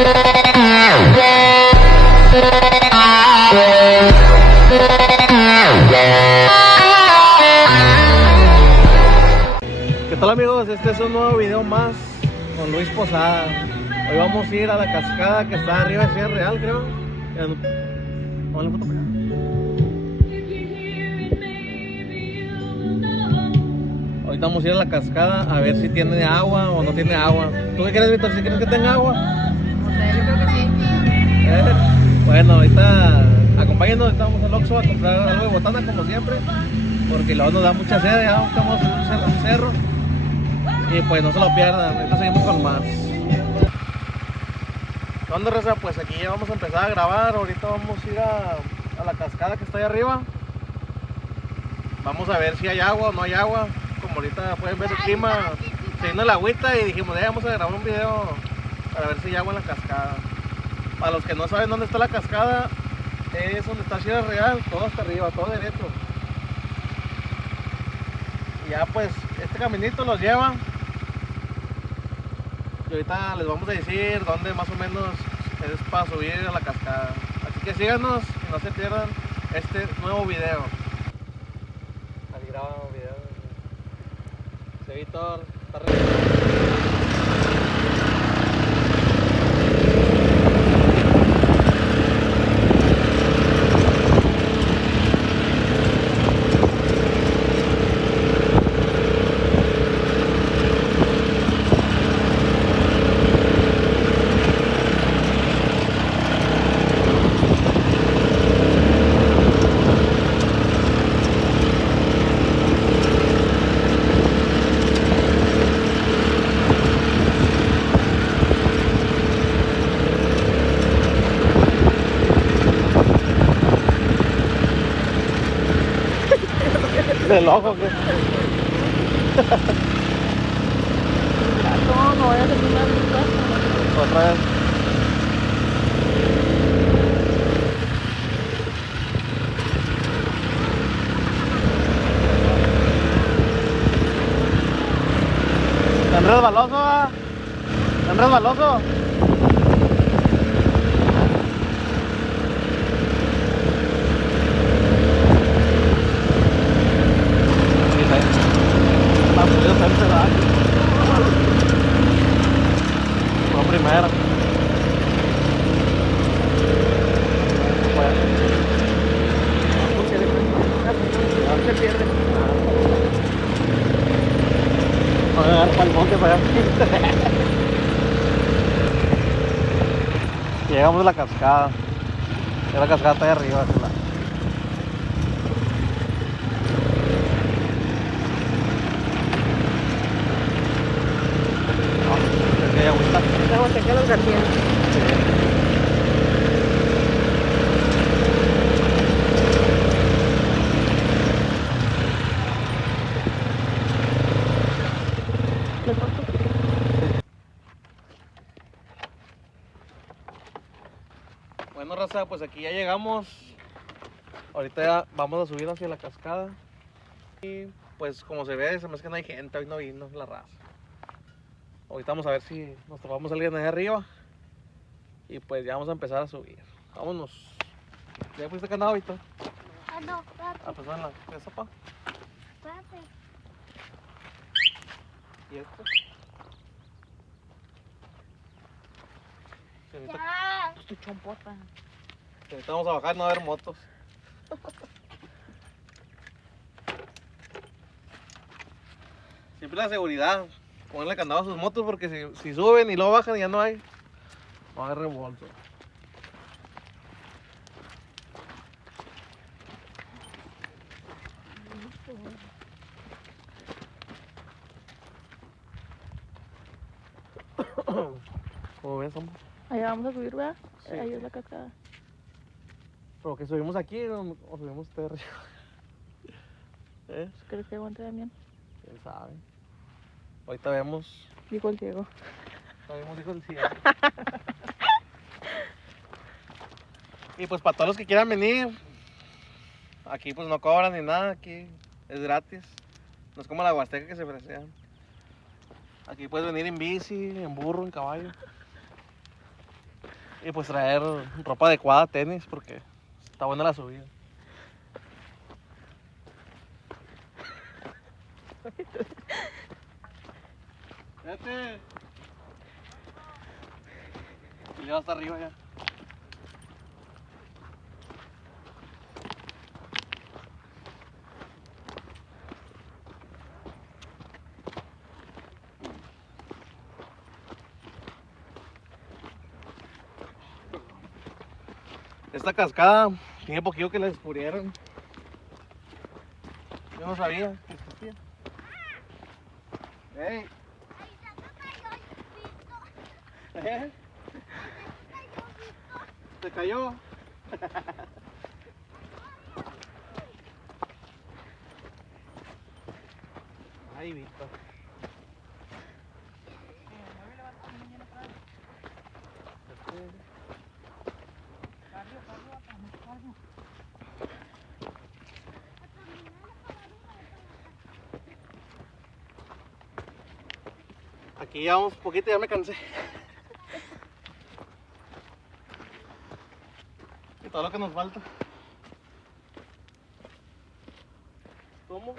¿Qué tal amigos? Este es un nuevo video más con Luis Posada. Hoy vamos a ir a la cascada que está arriba de Ciudad Real, creo. Vamos a la foto para acá. Ahorita vamos a ir a la cascada a ver si tiene agua o no tiene agua. ¿Tú qué crees, Víctor? ¿Si crees que tenga agua? No sé, yo creo que sí. Bueno, ahorita acompáñenos, ahorita vamos al Oxxo a comprar algo de botana como siempre, porque luego nos da mucha sed, ya estamos en un cerro. Y pues no se lo pierdan, ahorita seguimos con más. ¿Qué onda, raza? Pues aquí ya vamos a empezar a grabar. Ahorita vamos a ir a la cascada que está ahí arriba. Vamos a ver si hay agua o no hay agua. Como ahorita pueden ver el clima, se vino el agüita y dijimos, vamos a grabar un video para ver si hay agua en la cascada. Para los que no saben dónde está la cascada, es donde está Ciudad Real, todo hasta arriba, todo derecho. Y ya pues, este caminito los lleva. Y ahorita les vamos a decir dónde más o menos es para subir a la cascada. Así que síganos y no se pierdan este nuevo video. Ahí grabamos video. Sí, Víctor, está del ojo, ¿qué? No, no voy a hacer una Otra vez. ¿Tan resbaloso, va? ¿Tan resbaloso? No, primero. No se pierde. Voy a agarrar para el monte para allá. Llegamos a la cascada. La cascada está ahí arriba. ¿Qué agüita? Luego te quedas García. Bueno, raza, pues aquí ya llegamos. Ahorita ya vamos a subir hacia la cascada. Y pues como se ve, se me hace que no hay gente, hoy no vino la raza. Ahorita vamos a ver si nos topamos a alguien ahí arriba. Y pues ya vamos a empezar a subir. Vámonos. ¿Ya fuiste canado, Víctor? Ah, no, espérate, A pasar en la sopa. espérate. ¿Y esto? Sí, ahorita, Ya. Estoy chompota. ahorita vamos a bajar, no va a haber motos. Siempre la seguridad. Ponerle candado a sus motos porque si suben y luego bajan y ya no hay. No hay revolto. ¿Cómo ves, amor? Allá vamos a subir, ¿verdad? Sí. Ahí es la cascada. ¿Pero que subimos aquí o subimos de arriba? ¿Eh? ¿Crees que aguante también? ¿Quién sabe? Ahorita vemos. Dijo el ciego. Ahorita vemos, dijo el cielo. Y pues para todos los que quieran venir, aquí pues no cobran ni nada, aquí es gratis. No es como la Huasteca que se ofrecen. Aquí puedes venir en bici, en burro, en caballo. Y pues traer ropa adecuada, tenis, porque está buena la subida. Vete. Y ya hasta arriba ya. Esta cascada tiene poquito que la descubrieron. Yo no sabía que existía. ¡Ey! ¿Eh? ¿Se cayó? Ay, Víctor. Aquí llevamos un poquito y ya me cansé. Y todo lo que nos falta. ¿Cómo?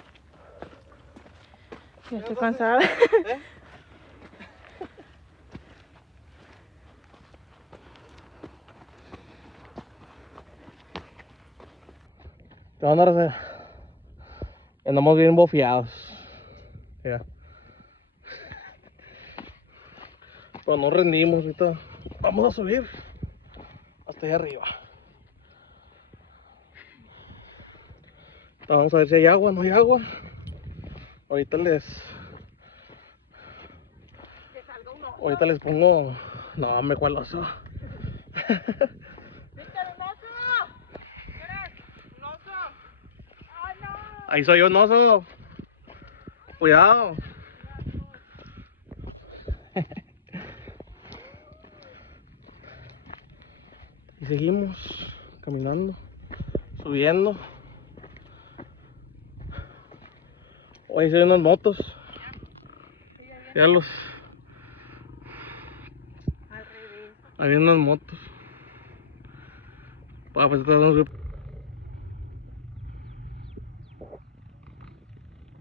Ya estoy cansada. ¿Eh? ¿Qué onda, Raza? Andamos bien bofiados. Ya. Pero no rendimos ahorita. Vamos a subir hasta allá arriba. Vamos a ver si hay agua, no hay agua. Ahorita pongo. No, me cuál oso. Ahí soy yo, un oso. Cuidado. Y seguimos caminando, subiendo. Hoy se ven unas motos. Ya los. Ahí vienen unas motos.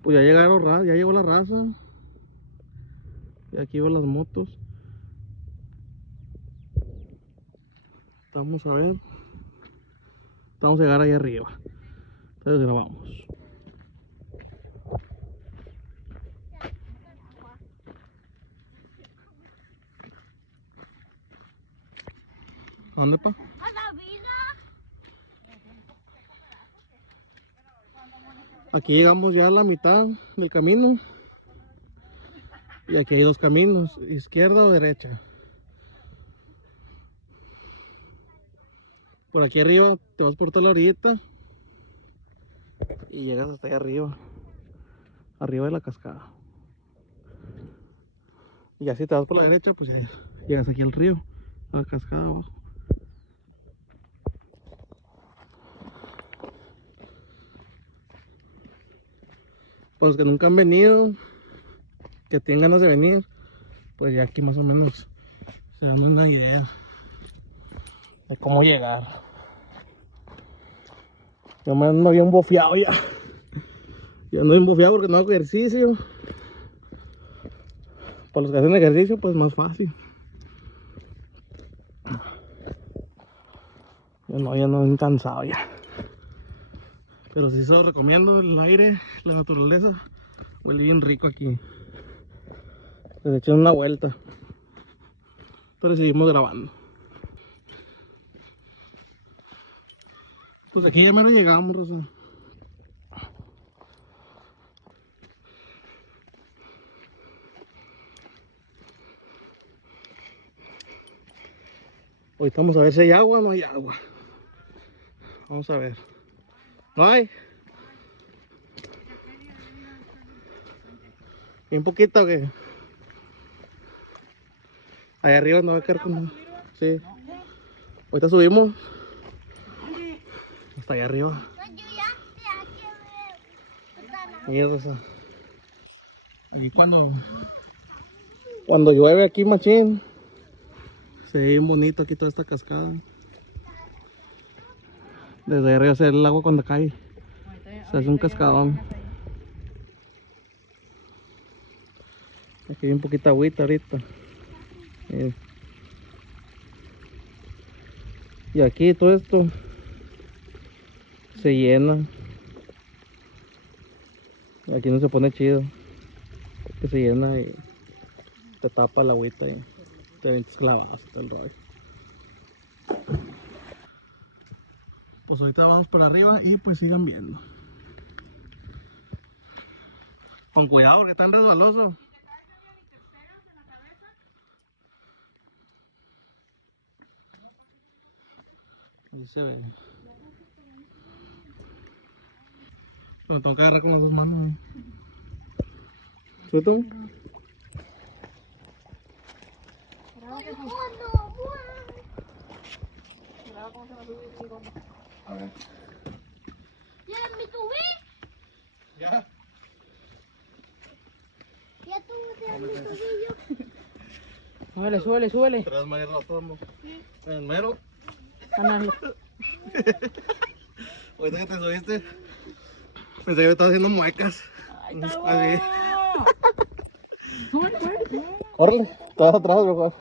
Pues ya llegaron, ya llegó la raza. Y aquí van las motos. Vamos a ver. Vamos a llegar ahí arriba. Entonces grabamos. ¿Dónde, pa? ¡A la vida! Aquí llegamos ya a la mitad del camino. Y aquí hay dos caminos, izquierda o derecha. Por aquí arriba te vas por toda la orillita y llegas hasta allá arriba, arriba de la cascada. Y así te vas por la derecha, pues ya llegas aquí al río, a la cascada abajo. Para los que nunca han venido, que tienen ganas de venir, pues ya aquí más o menos se dan una idea de cómo llegar. Yo me ando bien bofeado ya. Yo ando bien bofeado porque no hago ejercicio. Para los que hacen ejercicio, pues más fácil. Ya no bien cansado ya. Pero sí se lo recomiendo, el aire, la naturaleza. Huele bien rico aquí. Les eché una vuelta. Pero seguimos grabando. Pues aquí ya menos llegamos, Rosa. Ahorita vamos a ver si hay agua o no hay agua. Vamos a ver. ¿No hay? ¿Bien poquito o qué? Allá arriba no va a caer con... Sí. Ahorita subimos. Hasta allá arriba. Yo ya que veo. Mira, Rosa. Y cuando llueve aquí, machín, Se ve bien bonito aquí toda esta cascada. Desde arriba se ve el agua cuando cae. Se hace un cascadón. Aquí hay un poquito de agüita ahorita. Miren. Y aquí todo esto se llena. Aquí no se pone chido. Que se llena y te tapa la agüita y te avientas clavadas hasta el rollo. Pues ahorita vamos para arriba y pues sigan viendo. Con cuidado porque están resbalosos. Ahí se ve. Lo tengo que agarrar con las dos manos. ¿Suelto? A ver. ¿Ya me subí? ¿Ya? ¿Ya tú te has mi tobillo? Súbele, súbele, súbele. ¿Traes más lo tomo? En el mero. Ándale. Ahorita que te subiste, pensé que me estaba haciendo muecas. Ay, está Así. Súbele, súbele. Córrele, estás atrás, mejor.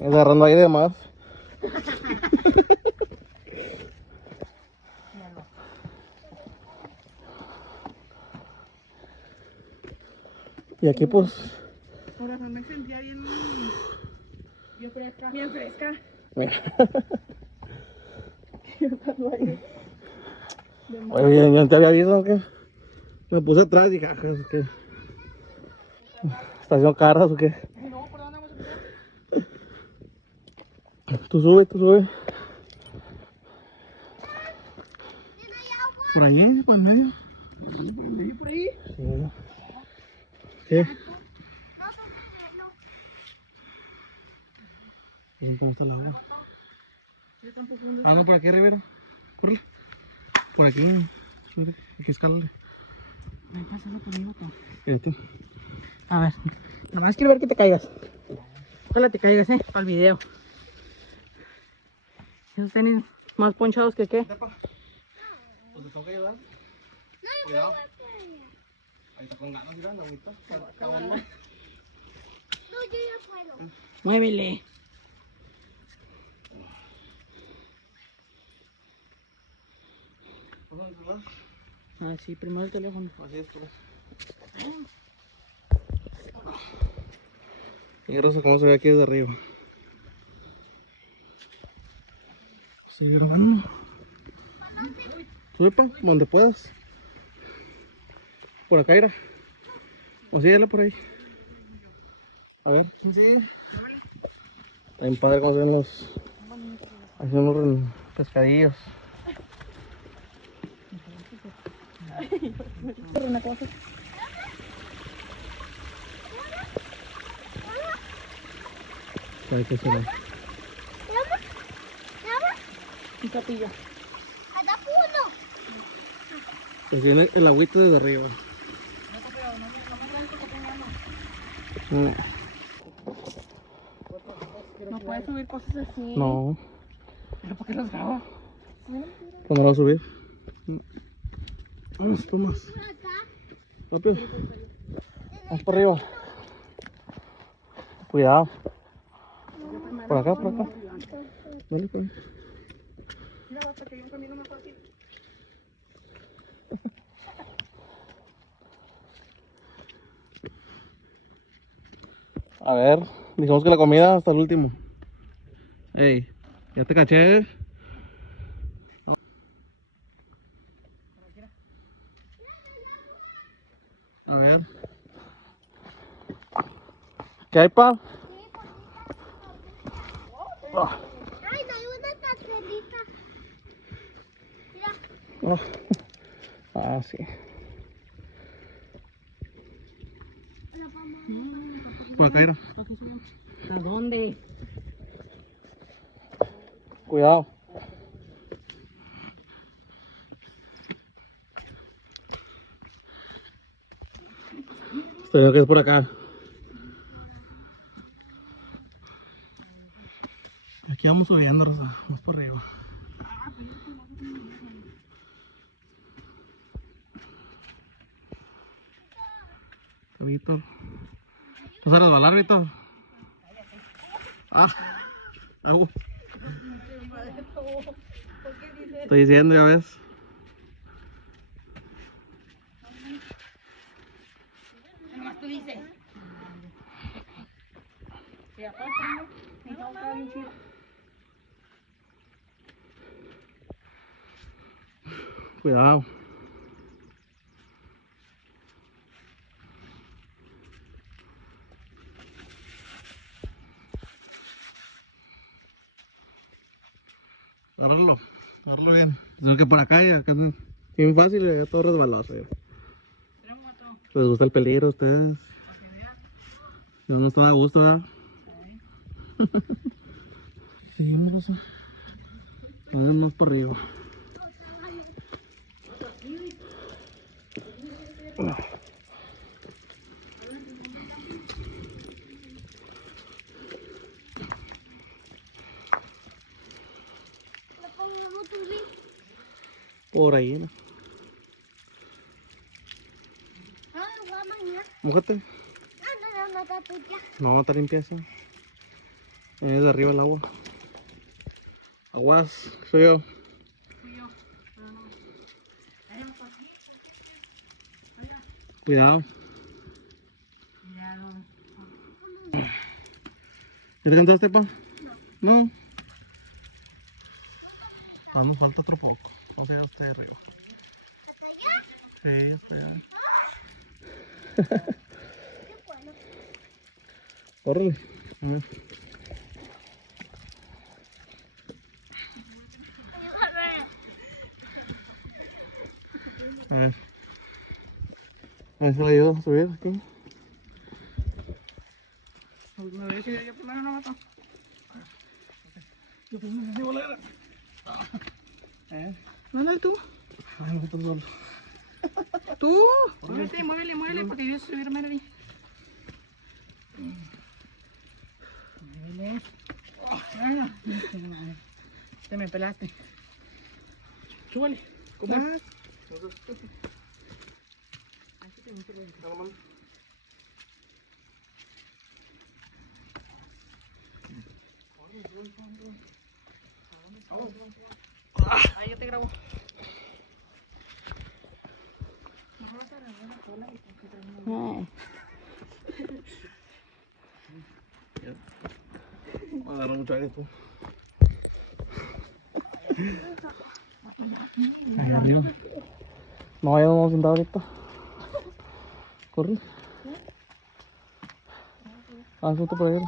Agarrando aire de más. Y aquí pues... Ahora me sentía bien fresca. Bien fresca. Mira. Oye, yo no te había visto que me puse atrás y dije, ajá, es que ¿está haciendo caras o qué? No, ¿por dónde vamos a empezar? Tú sube, tú sube. Por ahí, por el medio. Por ahí. Sí. ¿Qué? ¿Cómo está el agua? Ah, no, por aquí arriba. Corre. Por aquí. Sube, hay que escalarle. Ven, pásalo conmigo tú. Fíjate. A ver, nomás quiero ver que te caigas. Ojalá te caigas, para el video. Esos tenis más ponchados que qué. Pues te tengo que ayudar. Cuidado. Ahí está con ganas, mira, la agüita. No, yo ya puedo. Muévele. Ah, sí, primero el teléfono. Así es, pues. Y Rosa, cómo se ve aquí desde arriba. Sí, hermano. Sube, pa, donde puedas. Por acá, irá. O síguela por ahí. A ver, ¿quién sigue? Está bien padre cómo se ven los... Ahí son los pescadillos. Una cosa. Ahí que se ve. Un capillo. ¡Hasta puno! Pues viene el agüita desde arriba. No puedes subir cosas así. No, ¿Pero por qué los graba? ¿cuándo lo va a subir? Vamos, Tomás. Rápido. Vamos por arriba. Cuidado. Por acá, por acá. Dale, por ahí. Mira, basta que hay un camino más fácil. A ver, dijimos que la comida hasta el último. Ey, ya te caché. A ver. ¿Qué hay, pa? Ah, ¡Ay, no hay una cacerita! Mira, oh. Ah, sí. Por acá, mira. ¿A dónde? Cuidado. Estoy viendo que es por acá. Aquí vamos subiendo, Rosa, más por arriba. Víctor. ¿Vas a resbalar, Víctor? Ah, agua. Estoy diciendo, ya ves. Nomás tú dices. Y aparte, mi hija está bien chido. Cuidado. Agárralo bien. Es que por acá ya, acá es bien fácil, ya todo resbaloso. Ya. ¿Les gusta el peligro a ustedes? No están a gusto, ¿verdad? Sí, no lo sé. Vamos más por arriba. Le pongo tu link. Por ahí, ¿no? No, lo voy a bañar. Mójate. No, está tuya. No, está limpia esa. Es de arriba el agua. Aguas, soy yo. Cuidado. ¿Ya te cansaste, pa? No. Ah, nos falta otro poco. Vamos a ir hasta ahí arriba. ¿Hasta allá? Sí, hasta allá. Qué bueno. Córrele. A ver. A ver. A ver si le ayudo a subir aquí. Me voy a subir yo primero, no mato. Yo pues me hace bolera. Ándale tú. Ay, no estoy solo. Tú. Muévele, porque yo subir a ahí. Muévele. Te me pelaste. Súbale. ¿Cómo es? Ah, yo te grabo. No. Agarra mucho aire tú. Ahí arriba. No, ya nos vamos a sentar ahorita. Corre. Ah, suelta por ahí.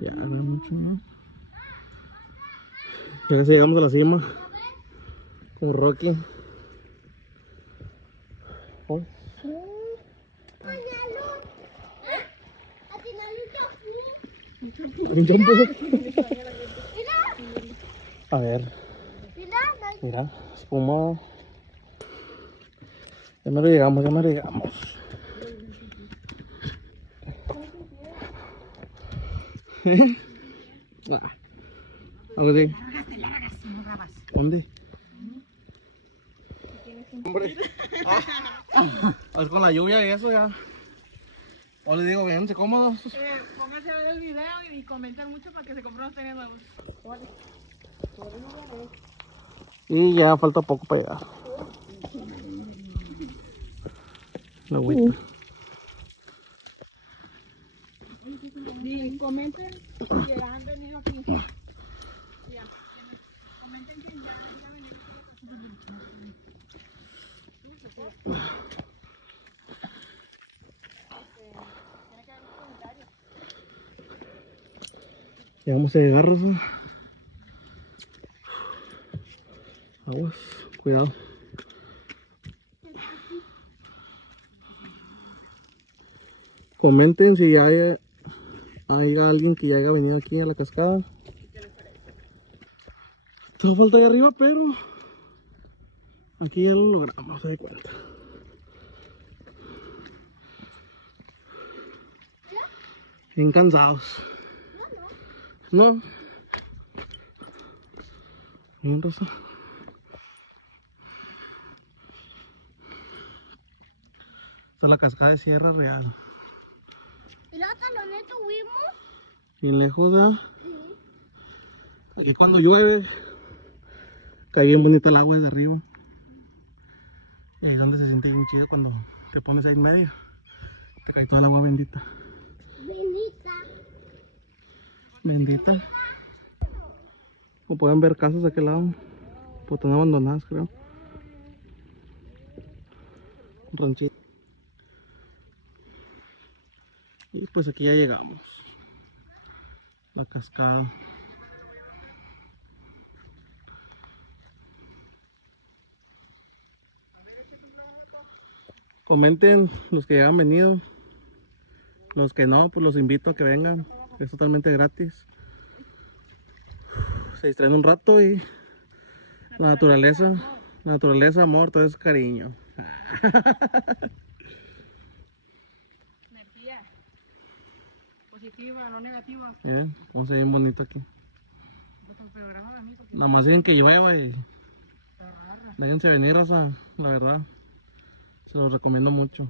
Ya, no hay mucho, ¿no? Ya casi llegamos a la cima. Como Rocky. Hoy. A ver, mira, espuma. Ya me lo llegamos, ya me lo llegamos. Algo así. ¿Dónde? Hombre. Pues con la lluvia y eso ya. O les digo, véanse cómodos. Pónganse a ver el video y comenten mucho para que se compren los tenis nuevos. Y ya falta poco para llegar. La agüita. Y comenten que han venido aquí. Ya. Comenten que ya venimos. Ya vamos a llegar, Rosa. Aguas, cuidado. Comenten si hay alguien que ya haya venido aquí a la cascada. Todo falta ahí arriba, pero aquí ya lo logramos, se da cuenta. Bien cansados. No. No. Bien, Rosa. Esta es la cascada de Sierra Real. ¿Y la talón tuvimos? Bien lejos, ¿verdad? Sí. Aquí cuando llueve, cae bien bonita el agua desde arriba. Y ahí es donde se siente bien chido cuando te pones ahí en medio. Te cae toda el agua bendita. Benita. Bendita. Como pueden ver casas de aquel lado. Pues están abandonadas, creo. Un ranchito. Y pues aquí ya llegamos. La cascada. Comenten los que ya han venido. Los que no, pues los invito a que vengan. Es totalmente gratis. Se distraen un rato y la naturaleza, amor, todo es cariño. Energía positiva, no negativa. Vamos a ver bien bonito aquí. Otro programa de amigos. Nada más bien que llueva y déjense venir, raza, la verdad. Se los recomiendo mucho.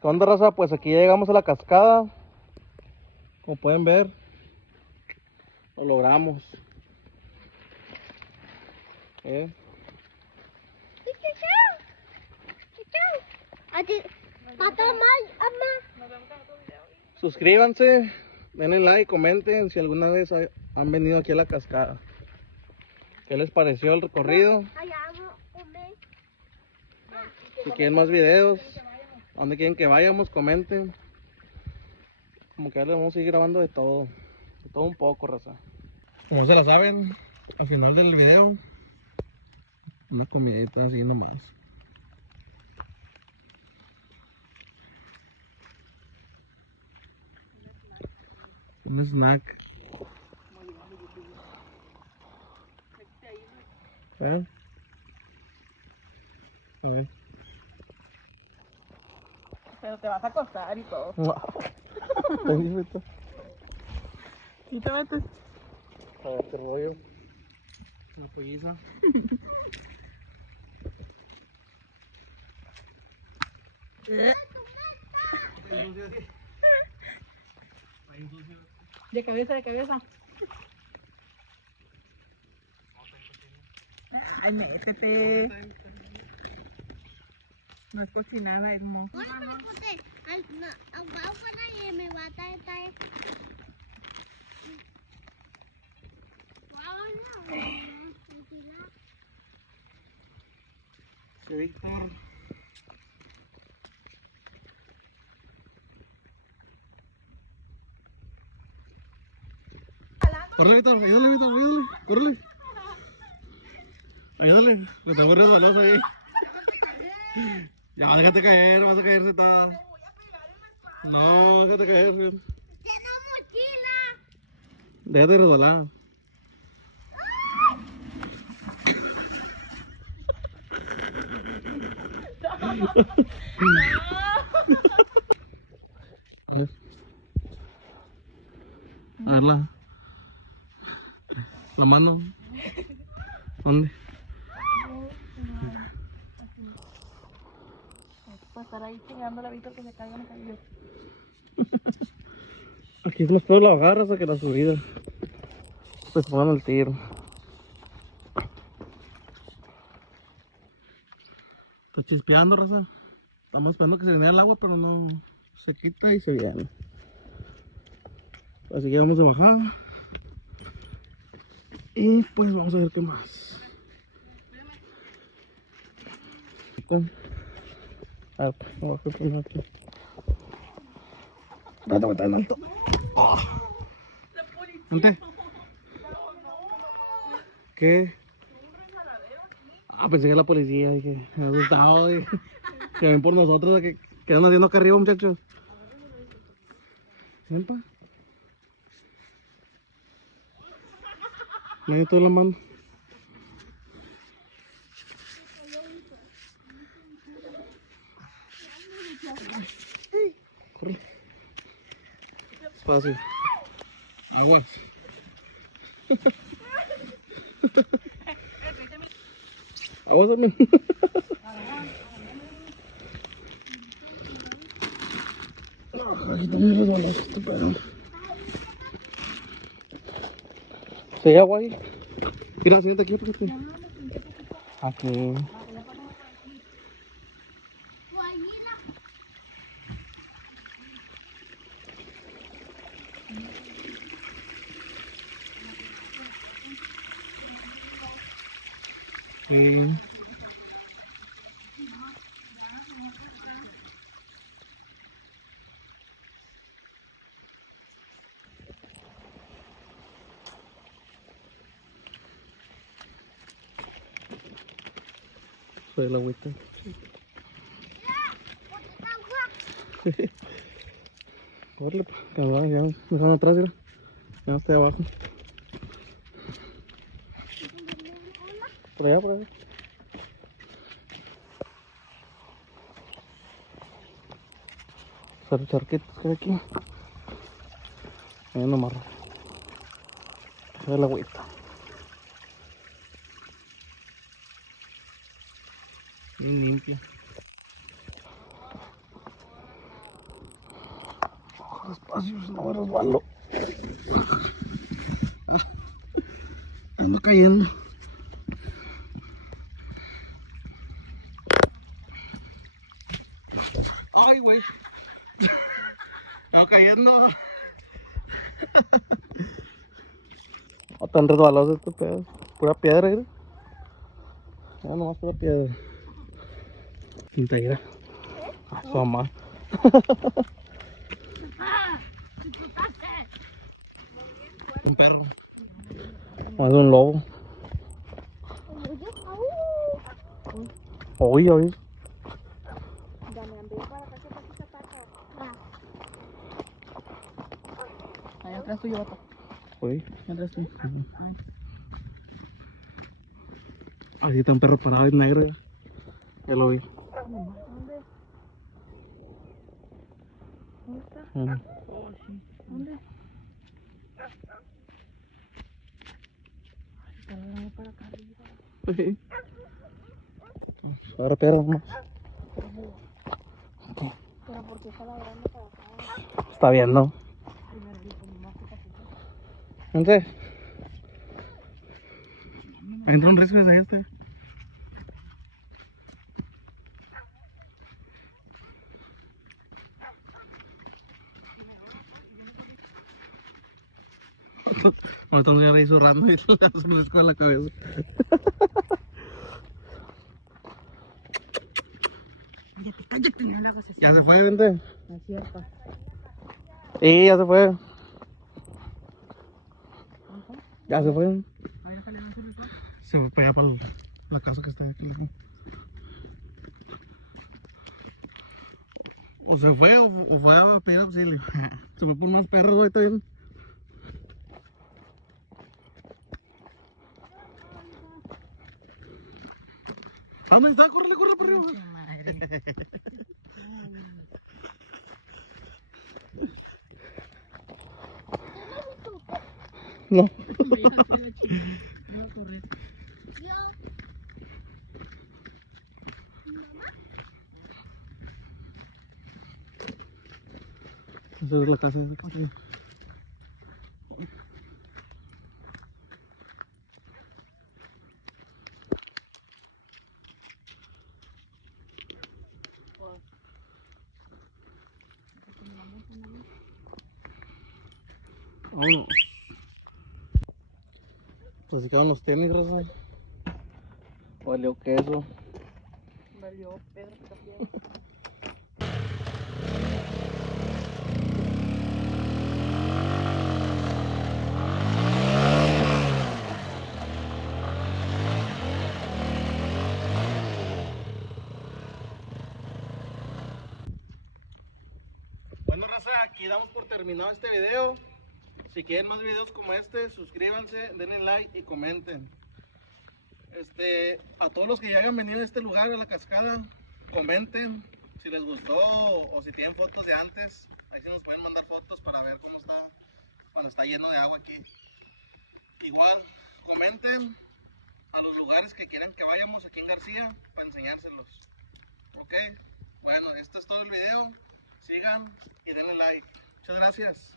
¿Qué onda, raza? Pues aquí ya llegamos a la cascada. Como pueden ver, lo logramos. A ti, pata mal, ama. Suscríbanse, denle like, comenten si alguna vez han venido aquí a la cascada. ¿Qué les pareció el recorrido? Allá vamos a comer. Si quieren más videos, a dónde quieren que vayamos, comenten. Como que ya les vamos a seguir grabando de todo un poco, raza. Como se la saben, al final del video, una comidita así nomás. Un snack. ¿Eh? A ver. Pero te vas a acostar y todo. Benito. ¿Sí te metes? A ver qué rollo. La polliza. De cabeza, de cabeza. Ay, métete. No es cochinada, es mo. Ahora me conté. Agua para me va a traer. Víctor. Corre, Víctor, ayúdale, Víctor, ayúdale, córrele. Ayúdale, me está corriendo resbaloso ahí. Ya, déjate caer, vas a caer sentada. No, déjate caer, Víctor. Tiene mochila. Déjate resbalar. A ver la mano. ¿Dónde? Para estar ahí chingando la Víctor que se caiga, me cayó. Aquí es más peor la bajada hasta que la subida. Pues pongan el tiro. Está chispeando, raza. Estamos esperando que se venga el agua, pero no se quita y se viene. Así que vamos a bajar. Y pues vamos a ver qué más. A ver, pues, vamos a bajar primero aquí. Espérate, está en alto. ¿Dónde? ¿Qué? Ah, pensé que era la policía, dije, me ha asustado, dije, que ven por nosotros, ¿qué andan haciendo acá arriba, muchachos? Ven, pa. Me dio toda la mano. Despacio. Aguas. Aguas también. Aquí también resbaloso este pedo. ¿Se hay agua ahí? Mira, siéntate aquí, porque aquí. Sí. Soy el agüita. Órale, que me van, ya me están atrás, mira. Ya estoy abajo. Por allá, por allá. Los charquitos que hay aquí. Ahí nomás. El agüita. Bien limpio. Despacio, si no me resbalo. Ando cayendo. Ay, güey. Ando cayendo. No tan resbaloso este pedo. Pura piedra, ¿eh? Ya nomás pura piedra. Integra. A su mamá. Un perro. Más de un lobo. Oye, oye. Allá atrás tuyo, vato. Oye. Allá atrás tuyo. Ahí está un perro parado, es negro. Ya lo vi. ¿Dónde? ¿Dónde está? Oh, sí. ¿Dónde? Está ladrando para acá arriba. Ahora perro nomás. Pero ¿por qué está ladrando para acá? Está viendo. Primerito, nomás que para acá. Entonces. Entra un riesgo de este. Ahorita nos voy a ir zurrando y le das un risco en la cabeza. Cállate, no le hagas eso. Ya se fue, vente. No es cierto. Sí, ya se fue. Ya se fue. Ahí sale un celular. Se fue para allá para la casa que está aquí. O se fue o fue a pedir auxilio. Se me ponen unos perros ahorita bien. ¿A dónde está? Corre, corre por arriba. Madre. No. Voy a correr. Esa es la casa de que está allá. Vámonos. Pues se quedaron los tenis, raza. Valió queso. Valió Pedro Picapiedra. Bueno, raza, aquí damos por terminado este video. Si quieren más videos como este, suscríbanse, denle like y comenten. A todos los que ya hayan venido a este lugar, a la cascada, comenten si les gustó o si tienen fotos de antes. Ahí sí nos pueden mandar fotos para ver cómo está cuando está lleno de agua aquí. Igual, comenten a los lugares que quieren que vayamos aquí en García para enseñárselos. Ok, bueno, este es todo el video. Sigan y denle like. Muchas gracias.